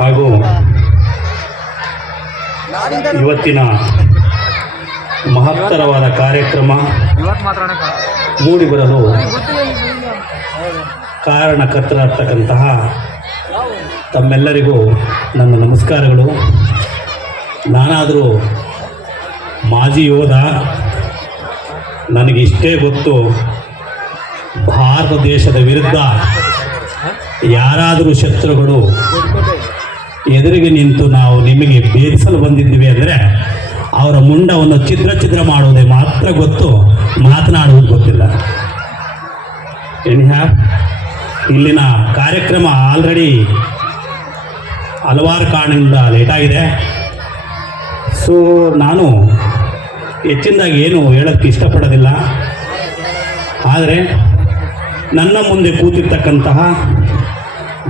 ಹಾಗೂ ಇವತ್ತಿನ ಮಹತ್ತರವಾದ ಕಾರ್ಯಕ್ರಮ ಮೂಡಿಬರಲು ಕಾರಣಕರ್ತರಾಗ್ತಕ್ಕಂತಹ ತಮ್ಮೆಲ್ಲರಿಗೂ ನನ್ನ ನಮಸ್ಕಾರಗಳು. ನಾನಾದರೂ ಮಾಜಿ ಯೋಧ, ನನಗಿಷ್ಟೇ ಗೊತ್ತು, ಭಾರತ ದೇಶದ ವಿರುದ್ಧ ಯಾರಾದರೂ ಶತ್ರುಗಳು ಎದುರಿಗೆ ನಿಂತು ನಾವು ನಿಮಗೆ ಭೇದಿಸಲು ಬಂದಿದ್ದೀವಿ ಅಂದರೆ ಅವರ ಮುಂಡವನ್ನು ಛಿದ್ರ ಮಾಡುವುದೇ ಮಾತ್ರ ಗೊತ್ತು, ಮಾತನಾಡುವುದು ಗೊತ್ತಿಲ್ಲ. ಇಲ್ಲಿನ ಕಾರ್ಯಕ್ರಮ ಆಲ್ರೆಡಿ ಹಲವಾರು ಕಾರಣದಿಂದ ಲೇಟಾಗಿದೆ. ಸೊ ನಾನು ಹೆಚ್ಚಿನದಾಗಿ ಏನು ಹೇಳೋಕ್ಕೆ ಇಷ್ಟಪಡೋದಿಲ್ಲ. ಆದರೆ ನನ್ನ ಮುಂದೆ ಕೂತಿರ್ತಕ್ಕಂತಹ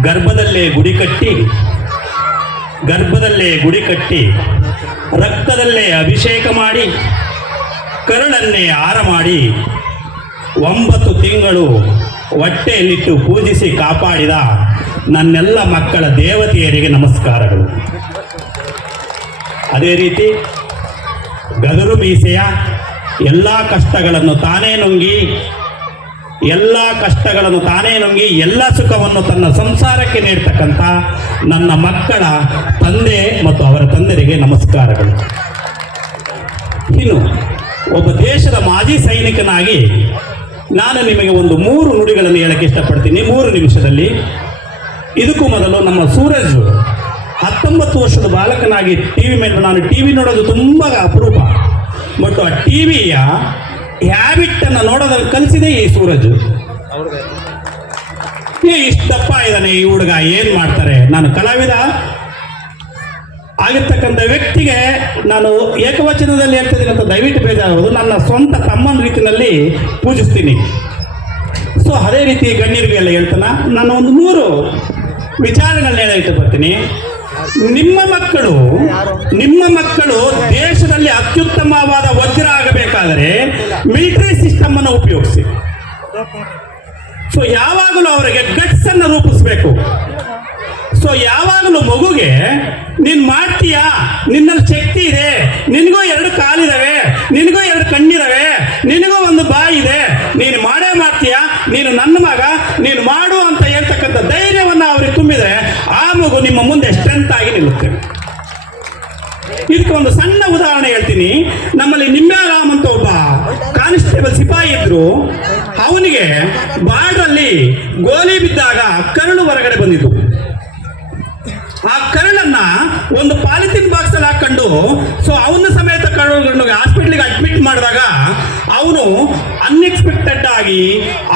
ಗರ್ಭದಲ್ಲೇ ಗುಡಿ ಕಟ್ಟಿ ರಕ್ತದಲ್ಲೇ ಅಭಿಷೇಕ ಮಾಡಿ ಕರುಳನ್ನೇ ಹಾರ ಮಾಡಿ 9 ತಿಂಗಳು ಹೊಟ್ಟೆಯಲ್ಲಿಟ್ಟು ಪೂಜಿಸಿ ಕಾಪಾಡಿದ ನನ್ನೆಲ್ಲ ಮಕ್ಕಳ ದೇವತೆಯರಿಗೆ ನಮಸ್ಕಾರಗಳು. ಅದೇ ರೀತಿ ಗದರು ಮೀಸೆಯ ಎಲ್ಲ ಕಷ್ಟಗಳನ್ನು ತಾನೇ ನುಂಗಿ ಎಲ್ಲ ಸುಖವನ್ನು ತನ್ನ ಸಂಸಾರಕ್ಕೆ ನೀಡ್ತಕ್ಕಂಥ ನನ್ನ ಮಕ್ಕಳ ತಂದೆ ಮತ್ತು ಅವರ ತಂದೆಯರಿಗೆ ನಮಸ್ಕಾರಗಳು. ಇನ್ನು ಒಬ್ಬ ದೇಶದ ಮಾಜಿ ಸೈನಿಕನಾಗಿ ನಾನು ನಿಮಗೆ ಒಂದು 3 ನುಡಿಗಳನ್ನು ಹೇಳಕ್ಕೆ ಇಷ್ಟಪಡ್ತೀನಿ 3 ನಿಮಿಷದಲ್ಲಿ. ಇದಕ್ಕೂ ಮೊದಲು ನಮ್ಮ ಸೂರಜ್ 19 ವರ್ಷದ ಬಾಲಕನಾಗಿ ಟಿವಿ ಮೇಲೆ, ನಾನು ಟಿವಿ ನೋಡೋದು ತುಂಬ ಅಪರೂಪ, ಬಟ್ ಆ ಟಿವಿಯ ಹ್ಯಾಬಿಟನ್ನು ನೋಡೋದನ್ನು ಕಲಿಸಿದೆ ಈ ಸೂರಜ್. ಇಷ್ಟು ದಪ್ಪ ಇದ್ದಾನೆ ಈ ಹುಡುಗ, ಏನು ಮಾಡ್ತಾರೆ? ನಾನು ಕಲಾವಿದ ಆಗಿರ್ತಕ್ಕಂಥ ವ್ಯಕ್ತಿಗೆ ನಾನು ಏಕವಚನದಲ್ಲಿ ಹೇಳ್ತಿದ್ದೀನಿ ಅಂತ ದಯವಿಟ್ಟು ಬೇಜಾರಾಗೋದು. ನನ್ನ ಸ್ವಂತ ತಮ್ಮನ ರೀತಿಯಲ್ಲಿ ಪೂಜಿಸ್ತೀನಿ. ಸೊ ಅದೇ ರೀತಿ ಗಣ್ಯರಿಗೆಲ್ಲ ಹೇಳ್ತಾನೆ. ನಾನು ಒಂದು 3 ವಿಚಾರಗಳನ್ನ ಹೇಳಕ್ಕೆ ಬರ್ತೀನಿ. ನಿಮ್ಮ ಮಕ್ಕಳು ದೇಶದಲ್ಲಿ ಅತ್ಯುತ್ತಮವಾದ ವಜ್ರ ಆಗಬೇಕಾದರೆ ಮಿಲಿಟರಿ ಸಿಸ್ಟಮ್ ಅನ್ನು ಉಪಯೋಗಿಸಿ. ಸೊ ಯಾವಾಗಲೂ ಅವರಿಗೆ ಗಟ್ಸ್ ಅನ್ನು ರೂಪಿಸಬೇಕು. ಸೊ ಯಾವಾಗಲೂ ಮಗುಗೆ ನೀನು ಮಾಡ್ತೀಯಾ, ನಿನ್ನಲ್ಲಿ ಶಕ್ತಿ ಇದೆ, ನಿನಗೂ 2 ಕಾಲಿದಾವೆ, ನಿನಗೂ 2 ಕಣ್ಣಿದಾವೆ, ನಿನಗೂ ಒಂದು ಬಾಯಿ ಇದೆ, ನೀನು ಮಾಡೇ ಮಾಡ್ತೀಯಾ, ನೀನು ನನ್ನ ಮಗ, ನೀನು ಮಾಡು ಅಂತ ಹೇಳ್ತಕ್ಕಂಥ ಧೈರ್ಯವನ್ನು ಅವ್ರಿಗೆ ತುಂಬಿದರೆ ಆ ಮಗು ನಿಮ್ಮ ಮುಂದೆ ಸ್ಟ್ರೆಂತ್ ಆಗಿ ನಿಲ್ಲುತ್ತೆ. ಇದಕ್ಕೆ ಒಂದು ಸಣ್ಣ ಉದಾಹರಣೆ ಹೇಳ್ತೀನಿ. ನಮ್ಮಲ್ಲಿ ನಿಮ್ಯಾರಾಮ್ ಅಂತ ಒಬ್ಬ ಕಾನ್ಸ್ಟೇಬಲ್ ಸಿಪಾಯಿ ಇದ್ರು. ಅವನಿಗೆ ಬಾರ್ಡ್ರಲ್ಲಿ ಗೋಲಿ ಬಿದ್ದಾಗ ಕರಳು ಹೊರಗಡೆ ಬಂದಿದ್ದು. ಆ ಕರಳನ್ನ ಒಂದು ಪಾಲಿಥಿನ್ ಬಾಕ್ಸ್ ಅಲ್ಲಿ ಹಾಕೊಂಡು ಸೊ ಅವನ ಸಮೇತ ಕರಳುಗೊಂಡು ಹಾಸ್ಪಿಟ್ಲಿಗೆ ಅಡ್ಮಿಟ್ ಮಾಡಿದಾಗ ಅವನು ಅನ್ಎಕ್ಸ್ಪೆಕ್ಟೆಡ್ ಆಗಿ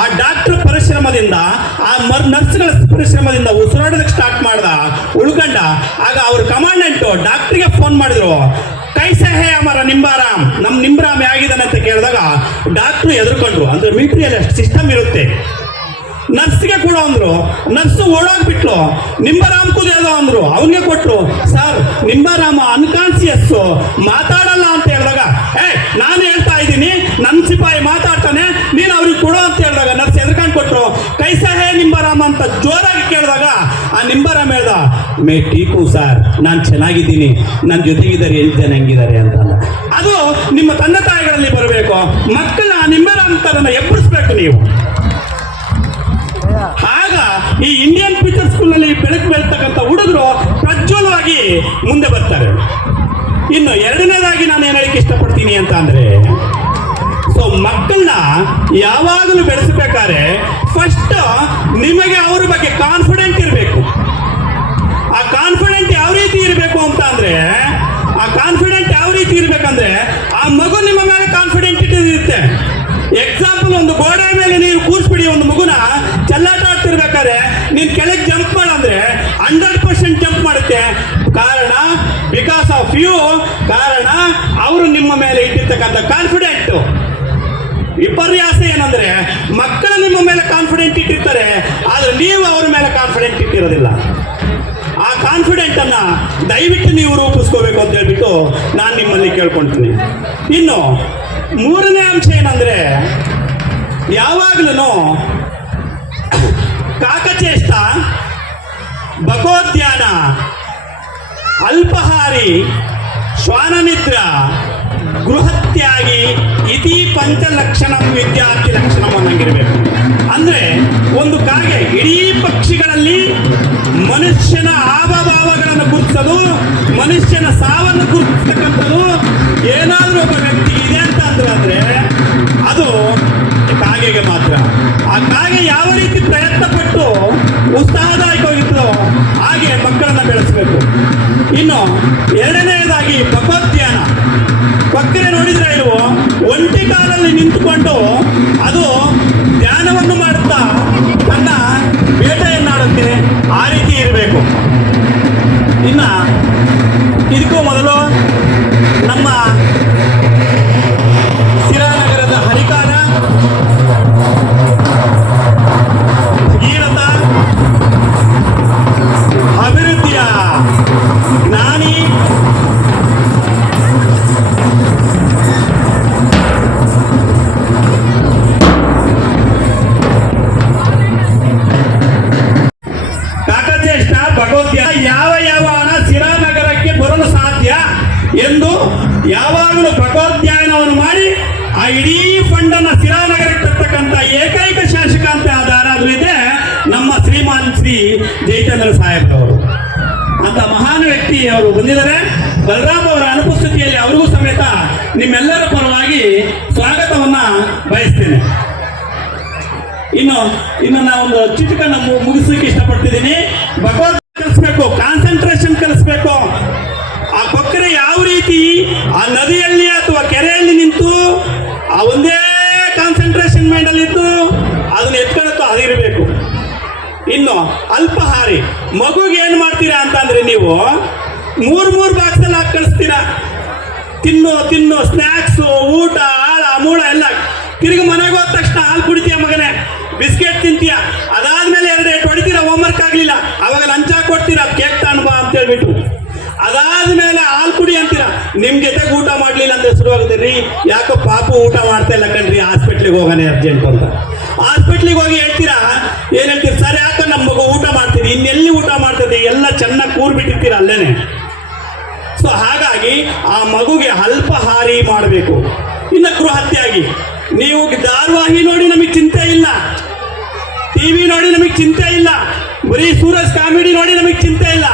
ಆ ಡಾಕ್ಟರ್ ಪರಿಶ್ರಮದಿಂದ, ಆ ನರ್ಸ್ಗಳ ಪರಿಶ್ರಮದಿಂದ ಉಸಿರಾಡೋದಕ್ಕೆ ಸ್ಟಾರ್ಟ್ ಉಳ್ಕೊಂಡ. ಆಗ ಅವ್ರ ಕಮಾಂಡೆಂಟ್ ಡಾಕ್ಟರ್ಗೆ ಫೋನ್ ಮಾಡಿದ್ರು, ಕೈಸೆ ಹೇ ಅಮರ ನಿಂಬಾರಾಮ್, ನಮ್ಮ ನಿಂಬರಾಮ್ ಹೇಗಿದ್ದಾನೆ ಅಂತ ಕೇಳಿದಾಗ ಡಾಕ್ಟ್ರು ಎದುರ್ಕೊಂಡ್ರು. ಅಂದ್ರೆ ಮಿಲಿಟರಿಯಲ್ಲಿ ಅಷ್ಟು ಸಿಸ್ಟಮ್ ಇರುತ್ತೆ. ನರ್ಸ್ಗೆ ಕೂಡ ಅಂದ್ರು, ನರ್ಸು ಓಡೋಗ್ಬಿಟ್ಲು. ನಿಂಬಾರಾಮ್ ಕೂದೇದೋ ಅಂದ್ರು, ಅವನಿಗೆ ಕೊಟ್ರು. ಸರ್ ನಿಂಬಾರಾಮ ಅನ್ಕಾನ್ಸಿಯಸ್, ಮಾತಾಡಲ್ಲ ಅಂತ ಹೇಳಿದಾಗ ನಾನು ಹೇಳ್ತಾ ಇದ್ದೀನಿ, ನನ್ನ ಸಿಪಾಯಿ ಮಾತಾಡ್ತಾನೆ, ನೀನು ಅವ್ರಿಗೆ ಕೊಡೋ ಅಂತ ಹೇಳಿದಾಗ ನರ್ಸ್ ಎದ್ಕೊಂಡು ಕೊಟ್ರು. ಕೈಸಾ ಹೇ ನಿಂಬಾರಾಮ ಅಂತ ಜೋರಾಗಿ ಕೇಳಿದಾಗ ಆ ನಿಂಬಾರಾಮ್ ಹೇಳ್ದ, ಮೇ ಟೀಕು ಸರ್, ನಾನು ಚೆನ್ನಾಗಿದ್ದೀನಿ, ನನ್ನ ಜೊತೆಗಿದ್ದಾರೆ 8 ಜನ ಹೆಂಗಿದ್ದಾರೆ ಅಂತ. ಅದು ನಿಮ್ಮ ತಂದೆ ತಾಯಿಗಳಲ್ಲಿ ಬರಬೇಕು. ಮಕ್ಕಳ ನಿಂಬಾರಾಮ್ ತರನ್ನ ಎಬ್ಬರಿಸ್ಬೇಕು ನೀವು. ಆಗ ಈ ಇಂಡಿಯನ್ ಪಿಕ್ಚರ್ ಸ್ಕೂಲ್ನಲ್ಲಿ ಬೆಳತಕ್ಕಂಥ ಹುಡುಗರು ಪ್ರಜ್ವಲವಾಗಿ ಮುಂದೆ ಬರ್ತಾರೆ. ಇನ್ನು 2ನೇದಾಗಿ ನಾನು ಏನು ಹೇಳಕ್ಕೆ ಇಷ್ಟಪಡ್ತೀನಿ ಅಂತ ಅಂದ್ರೆ, ಸೊ ಮಕ್ಕಳನ್ನ ಯಾವಾಗಲೂ ಬೆಳೆಸಬೇಕಾದ್ರೆ ಫಸ್ಟ್ ನಿಮಗೆ ಅವ್ರ ಬಗ್ಗೆ ಕಾನ್ಫಿಡೆಂಟ್ ಇರಬೇಕು. ಆ ಕಾನ್ಫಿಡೆಂಟ್ ಯಾವ ರೀತಿ ಇರಬೇಕು ಅಂತ ಅಂದ್ರೆ, ಆ ಮಗು ನಿಮ್ಮ ಮೇಲೆ ಕಾನ್ಫಿಡೆಂಟ್ ಇರುತ್ತೆ. ಎಕ್ಸಾಂಪಲ್, ಒಂದು ಗೋಡೆ ಮೇಲೆ ನೀವು ಕೂರಿಸ್ಬಿಡಿ ಒಂದು ಮಗುನ, ಚೆಲ್ಲಾಟ ಆಡ್ತಿರ್ಬೇಕಾದ್ರೆ ನೀನು ಕೆಳಗೆ ಜಂಪ್ ಮಾಡಂದ್ರೆ 100% ಜಂಪ್ ಮಾಡುತ್ತೆ. ಕಾರಣ ಬಿಕಾಸ್ ಆಫ್ ಯು. ಕಾರಣ ಅವರು ನಿಮ್ಮ ಮೇಲೆ ಇಟ್ಟಿರ್ತಕ್ಕಂಥ ಕಾನ್ಫಿಡೆಂಟ್. ವಿಪರ್ಯಾಸ ಏನಂದ್ರೆ, ಮಕ್ಕಳು ನಿಮ್ಮ ಮೇಲೆ ಕಾನ್ಫಿಡೆಂಟ್ ಇಟ್ಟಿರ್ತಾರೆ, ಆದ್ರೆ ನೀವು ಅವ್ರ ಮೇಲೆ ಕಾನ್ಫಿಡೆಂಟ್ ಇಟ್ಟಿರೋದಿಲ್ಲ. ಆ ಕಾನ್ಫಿಡೆಂಟ್ ಅನ್ನ ದಯವಿಟ್ಟು ನೀವು ರೂಪಿಸ್ಕೋಬೇಕು ಅಂತ ಹೇಳ್ಬಿಟ್ಟು ನಾನು ನಿಮ್ಮಲ್ಲಿ ಕೇಳ್ಕೊಳ್ತೀನಿ. ಇನ್ನು 3ನೇ ಅಂಶ ಏನಂದ್ರೆ, ಯಾವಾಗ್ಲೂ ಕಾಕಚೇಷ್ಟ ಭಗೋದ್ಯಾನ, ಅಲ್ಪಹಾರಿ, ಶ್ವಾನನಿದ್ರ, ಗೃಹತ್ಯಾಗಿ ಇತಿ ಪಂಚಲಕ್ಷಣಂ ವಿದ್ಯಾರ್ಥಿ ಲಕ್ಷಣಂ ಅನ್ನಂಗಿರ್ಬೇಕು. ಅಂದ್ರೆ ಒಂದು ಕಾಗೆ ಇಡೀ ಪಕ್ಷಿಗಳಲ್ಲಿ ಮನುಷ್ಯನ ಹಾವಭಾವಗಳನ್ನು ಗುರುತಿಸೋದು, ಮನುಷ್ಯನ ಸಾವನ್ನು ಗುರುತಿಸ್ತಕ್ಕಂಥದ್ದು ಏನಾದರೂ ಒಬ್ಬ ವ್ಯಕ್ತಿ ಇದೆ ಅಂತ ಅಂದ್ರೆ ಅದು ಕಾಗೆಗೆ ಮಾತ್ರ. ಆ ಕಾಗೆ ಯಾವ ರೀತಿ ಪ್ರಯತ್ನ ಪಟ್ಟು ಉತ್ಸಾಹದಾಯಕವಾಗಿತ್ತು ಹಾಗೆ ಮಕ್ಕಳನ್ನ ಬೆಳೆಸಬೇಕು. ಇನ್ನು ಎರಡನೆಯದಾಗಿ ಭಗೋದ್ಯಾನ. ಕೊಕ್ಕರೆ ನೋಡಿದ್ರೆ ಇಲ್ವೋ, ಒಂಟಿ ಕಾಲಲ್ಲಿ ನಿಂತುಕೊಂಡು ಅದು ಧ್ಯಾನವನ್ನು ಮಾಡುತ್ತಾ ತನ್ನ ಬೇಟೆಯನ್ನಾಡುತ್ತೆ. ಆ ರೀತಿ ಇರಬೇಕು. ಇನ್ನ ಇದಕ್ಕೂ ಮೊದಲು ನಮ್ಮ ಸಿರಾನಗರದ ಹರಿಕಾರ, ಭಗೀರಥ, ಅಭಿವೃದ್ಧಿಯ ಜ್ಞಾನಿ, ಕಾಕಚೇಷ್ಟ, ಭಗವದ್ಗೀತ ಯಾವ ಯಾವ ಹಣ ಸಿರಾನಗರಕ್ಕೆ ಬರಲು ಸಾಧ್ಯ ಎಂದು ಯಾವಾಗಲೂ ಭಗವದ್ಧ್ಯಾನವನ್ನು ಮಾಡಿ ಆ ಇಡೀ ಫಂಡನ್ನು ಸಿರಾನಗರಕ್ಕೆ ತರ್ತಕ್ಕಂಥ ಏಕೈಕ ಶಾಸಕ ಅಂತ ಯಾರಾದರೂ ಇದೆ ನಮ್ಮ ಶ್ರೀಮಾನ್ ಶ್ರೀ ಜಯಚಂದ್ರ ಸಾಹೇಬ್ರವರು. ಅಂತ ಮಹಾನ್ ವ್ಯಕ್ತಿ ಅವರು ಬಂದಿದ್ದಾರೆ. ಬಲರಾಮ್ ಅವರ ಅನುಪಸ್ಥಿತಿಯಲ್ಲಿ ಅವರಿಗೂ ಸಮೇತ ನಿಮ್ಮೆಲ್ಲರ ಪರವಾಗಿ ಸ್ವಾಗತವನ್ನ ಬಯಸ್ತೇನೆ. ಇನ್ನು ನಾವೊಂದು ಚಿಟಕನ್ನ ಮುಗಿಸಲಿಕ್ಕೆ ಇಷ್ಟಪಡ್ತಿದ್ದೀನಿ. ಭಗವದ್ ಕಲಿಸ್ಬೇಕು, ಕಾನ್ಸಂಟ್ರೇಷನ್ ಕಲಿಸ್ಬೇಕು. ಆ ಕೊಕ್ಕರೆ ಯಾವ ರೀತಿ ಆ ನದಿಯಲ್ಲಿ ಅಥವಾ ಕೆರೆಯಲ್ಲಿ ನಿಂತು ಆ ಒಂದೇ ಕಾನ್ಸಂಟ್ರೇಷನ್ ಮೈಂಡ್ ಅಲ್ಲಿ ಇದ್ದು ಅದನ್ನ ಎತ್ಕೊಳ್ಳುತ್ತೋ ಅದಿರಬೇಕು. ಇನ್ನು ಅಲ್ಪಹಾರಿ ಮಗುಗೆ ಏನ್ ಮಾಡ್ತೀರಾ ಅಂತಂದ್ರೆ ನೀವು ಮೂರ್ ಬಾಕ್ಸ್ ಅಲ್ಲಿ ಹಾಕಿ ಕಳಿಸ್ತೀರಾ. ತಿನ್ನು ಸ್ನ್ಯಾಕ್ಸು, ಊಟ, ಆಳ ಮೂಳ ಎಲ್ಲ. ತಿರುಗಿ ಮನೆಗೆ ಹೋದ ತಕ್ಷಣ ಹಾಲು ಕುಡಿತೀಯ ಮಗನೇ, ಬಿಸ್ಕೆಟ್ ತಿಂತೀಯ. ಅದಾದ್ಮೇಲೆ 2 ಹೊಡಿತೀರಾ, ಹೋಮ್ವರ್ಕ್ ಆಗ್ಲಿಲ್ಲ, ಅವಾಗ ಲಂಚ ಕೊಡ್ತೀರಾ, ಕೇಕ್ ತಾನು ಬಾ ಅಂತ ಹೇಳ್ಬಿಟ್ಟು. ಅದಾದ್ಮೇಲೆ ಹಾಲು ಕುಡಿ ಅಂತೀರಾ. ನಿಮ್ ಜೊತೆಗೆ ಊಟ ಮಾಡ್ಲಿಲ್ಲ ಅಂತ ಶುರುವಾಗುತ್ತೆ. ರೀ ಯಾಕೋ ಪಾಪು ಊಟ ಮಾಡ್ತಾ ಇಲ್ಲ ಕಣ್ರಿ, ಹಾಸ್ಪಿಟ್ಲಿಗೆ ಹೋಗೋಣ ಅರ್ಜೆಂಟ್ ಅಂತ. ಹಾಸ್ಪಿಟ್ಲಿಗೆ ಹೋಗಿ ಹೇಳ್ತೀರಾ, ಏನ್ ಹೇಳ್ತೀರಿ, ಸರ್ ಯಾಕೆ ನಮ್ಮ ಮಗು ಊಟ ಮಾಡ್ತೀರಿ, ಇನ್ನೆಲ್ಲಿ ಊಟ ಮಾಡ್ತದೆ, ಎಲ್ಲ ಚೆನ್ನಾಗಿ ಕೂರ್ಬಿಟ್ಟಿರ್ತೀರ ಅಲ್ಲೇನೆ. ಸೊ ಹಾಗಾಗಿ ಆ ಮಗುಗೆ ಅಲ್ಪಹಾರಿ ಮಾಡಬೇಕು. ಇನ್ನು ಗೃಹತ್ಯಾಗಿ, ನೀವು ಧಾರಾವಾಹಿ ನೋಡಿ ನಮಗೆ ಚಿಂತೆ ಇಲ್ಲ, ಟಿವಿ ನೋಡಿ ನಮಗೆ ಚಿಂತೆ ಇಲ್ಲ, ಬರೀ ಸೂರಜ್ ಕಾಮಿಡಿ ನೋಡಿ ನಮಗೆ ಚಿಂತೆ ಇಲ್ಲ.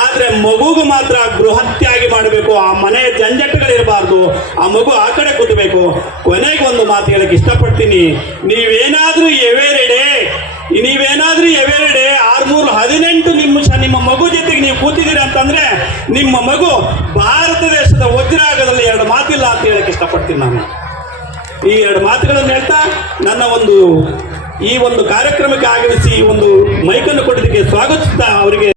ಆದ್ರೆ ಮಗುಗೂ ಮಾತ್ರ ಗೃಹತ್ಯಾಗಿ ಮಾಡಬೇಕು. ಆ ಮನೆಯ ಜಂಜಟ್ಟಗಳಿರಬಾರ್ದು. ಆ ಮಗು ಆ ಕಡೆ ಕೂತ್ಬೇಕು. ಕೊನೆಗೆ ಒಂದು ಮಾತು ಹೇಳಕ್ ಇಷ್ಟಪಡ್ತೀನಿ. ನೀವೇನಾದ್ರೂ ಎವೆರೆಡೆ 6-3-18 ನಿಮಿಷ ನಿಮ್ಮ ಮಗು ಜೊತೆಗೆ ನೀವು ಕೂತಿದ್ದೀರಿ ಅಂತಂದ್ರೆ ನಿಮ್ಮ ಮಗು ಭಾರತ ದೇಶದ ವಜ್ರಾಗದಲ್ಲಿ 2 ಮಾತಿಲ್ಲ ಅಂತ ಹೇಳಕ್ ಇಷ್ಟಪಡ್ತೀನಿ. ನಾನು ಈ 2 ಮಾತುಗಳನ್ನು ಹೇಳ್ತಾ ನನ್ನ ಈ ಒಂದು ಕಾರ್ಯಕ್ರಮಕ್ಕೆ ಆಗಮಿಸಿ ಈ ಒಂದು ಮೈಕನ್ನು ಕೊಟ್ಟಿದ್ದಕ್ಕೆ ಸ್ವಾಗತಿಸ್ತಾ ಅವರಿಗೆ